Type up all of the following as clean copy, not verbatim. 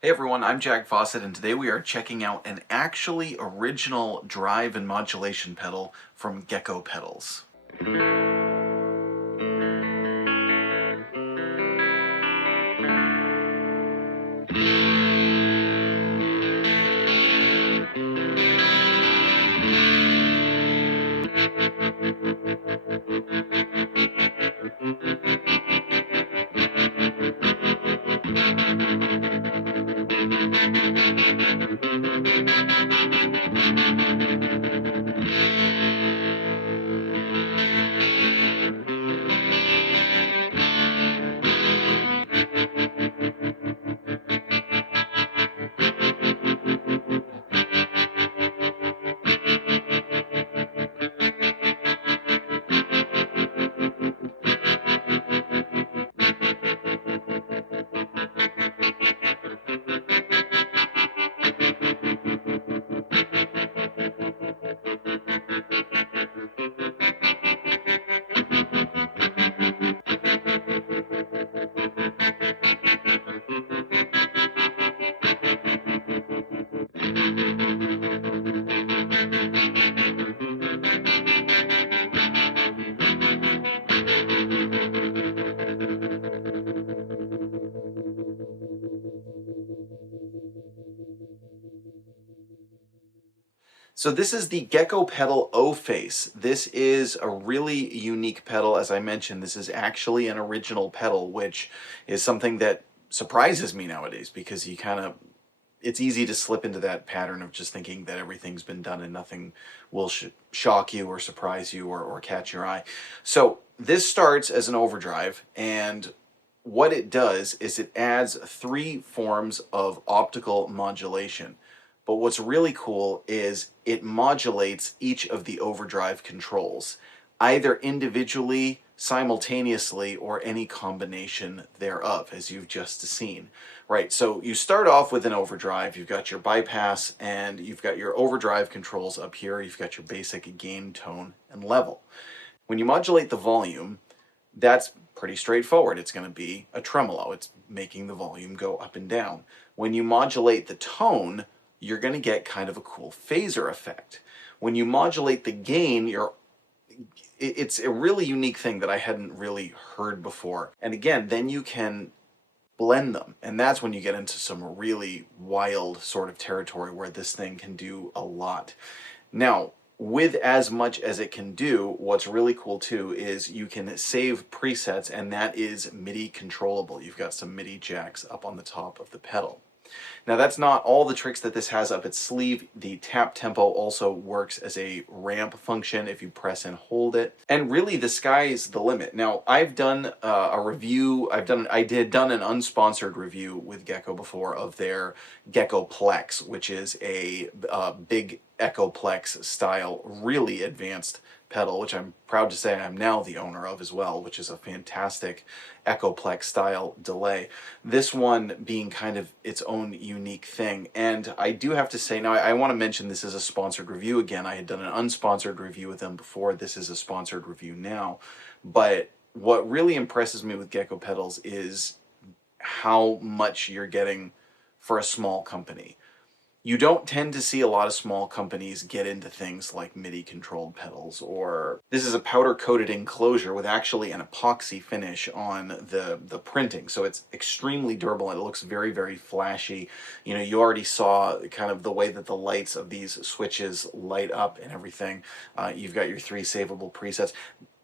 Hey everyone, I'm Jack Fossett, and today we are checking out an actually original drive and modulation pedal from Gecko Pedals. So this is the Gecko Pedal O-Face. This is a really unique pedal. As I mentioned, this is actually an original pedal, which is something that surprises me nowadays because it's easy to slip into that pattern of just thinking that everything's been done and nothing will shock you or surprise you or catch your eye. So this starts as an overdrive, and what it does is it adds 3 forms of optical modulation. But what's really cool is it modulates each of the overdrive controls, either individually, simultaneously, or any combination thereof, as you've just seen. Right, so you start off with an overdrive, you've got your bypass, and you've got your overdrive controls up here, you've got your basic gain, tone, and level. When you modulate the volume, that's pretty straightforward. It's going to be a tremolo. It's making the volume go up and down. When you modulate the tone, you're going to get kind of a cool phaser effect. When you modulate the gain, it's a really unique thing that I hadn't really heard before. And again, then you can blend them, and that's when you get into some really wild sort of territory where this thing can do a lot. Now, with as much as it can do, what's really cool too is you can save presets, and that is MIDI controllable. You've got some MIDI jacks up on the top of the pedal. Now that's not all the tricks that this has up its sleeve. The tap tempo also works as a ramp function if you press and hold it. And really the sky's the limit. Now I've done a review, I did done an unsponsored review with Gecko before of their Gecko Plex, which is a big Echoplex style, really advanced pedal, which I'm proud to say I'm now the owner of as well, which is a fantastic Echoplex style delay. This one being kind of its own unique thing. And I do have to say, now I want to mention this is a sponsored review again. I had done an unsponsored review with them before. This is a sponsored review now. But what really impresses me with Gecko pedals is how much you're getting for a small company. You don't tend to see a lot of small companies get into things like MIDI controlled pedals, or this is a powder coated enclosure with actually an epoxy finish on the printing. So it's extremely durable and it looks very, very flashy. You know, you already saw kind of the way that the lights of these switches light up and everything. You've got your 3 savable presets.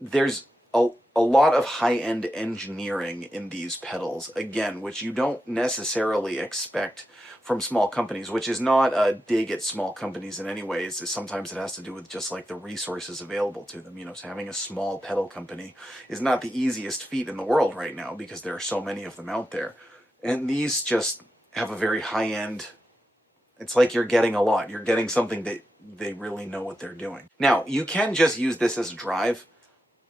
There's a lot of high-end engineering in these pedals, again, which you don't necessarily expect from small companies, which is not a dig at small companies in any way. Sometimes it has to do with just like the resources available to them. You know, so having a small pedal company is not the easiest feat in the world right now because there are so many of them out there. And these just have a very high-end, it's like you're getting a lot. You're getting something that they really know what they're doing. Now, you can just use this as a drive.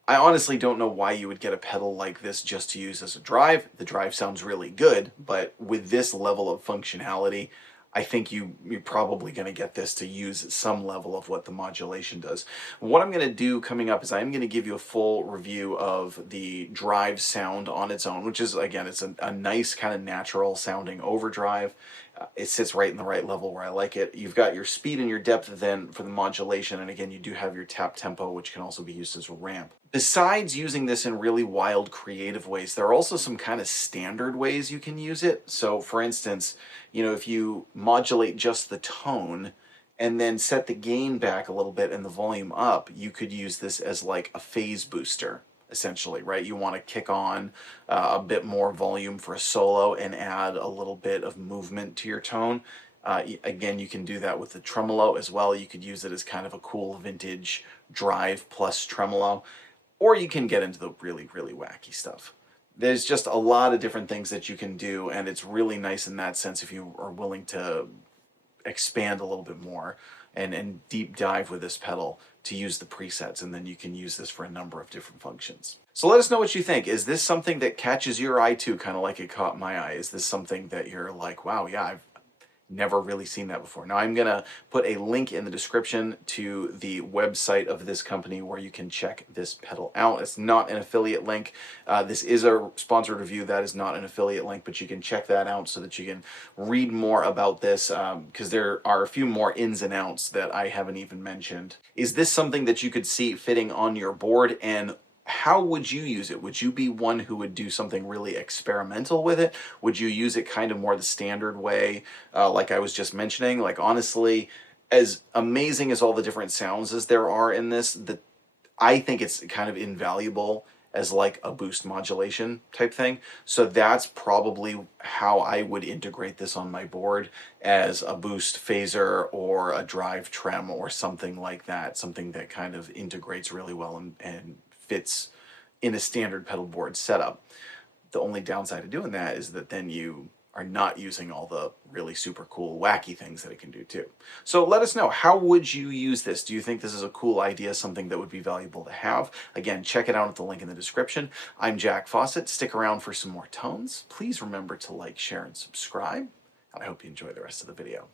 I honestly don't know why you would get a pedal like this just to use as a drive. The drive sounds really good, but with this level of functionality, I think you're probably going to get this to use some level of what the modulation does. What I'm going to do coming up is I'm going to give you a full review of the drive sound on its own, which is, again, it's a nice kind of natural sounding overdrive. It sits right in the right level where I like it. You've got your speed and your depth then for the modulation, and again, you do have your tap tempo, which can also be used as a ramp. Besides using this in really wild, creative ways, there are also some kind of standard ways you can use it. So, for instance, you know, if you modulate just the tone and then set the gain back a little bit and the volume up, you could use this as like a phase booster, essentially, right? You want to kick on a bit more volume for a solo and add a little bit of movement to your tone. Again, you can do that with the tremolo as well. You could use it as kind of a cool vintage drive plus tremolo, or you can get into the really, really wacky stuff. There's just a lot of different things that you can do, and it's really nice in that sense if you are willing to expand a little bit more and deep dive with this pedal to use the presets, and then you can use this for a number of different functions. So let us know what you think. Is this something that catches your eye too, kind of like it caught my eye? Is this something that you're like, wow, yeah, I've never really seen that before? Now, I'm going to put a link in the description to the website of this company where you can check this pedal out. It's not an affiliate link. This is a sponsored review. That is not an affiliate link, but you can check that out so that you can read more about this, because there are a few more ins and outs that I haven't even mentioned. Is this something that you could see fitting on your board, and how would you use it? Would you be one who would do something really experimental with it? Would you use it kind of more the standard way, like I was just mentioning? Like, honestly, as amazing as all the different sounds as there are in this, I think it's kind of invaluable as like a boost modulation type thing. So that's probably how I would integrate this on my board, as a boost phaser or a drive trem or something like that, something that kind of integrates really well and fits in a standard pedal board setup. The only downside of doing that is that then you are not using all the really super cool wacky things that it can do too. So let us know, how would you use this? Do you think this is a cool idea, something that would be valuable to have? Again, check it out at the link in the description. I'm Jack Fossett. Stick around for some more tones. Please remember to like, share, and subscribe, and I hope you enjoy the rest of the video.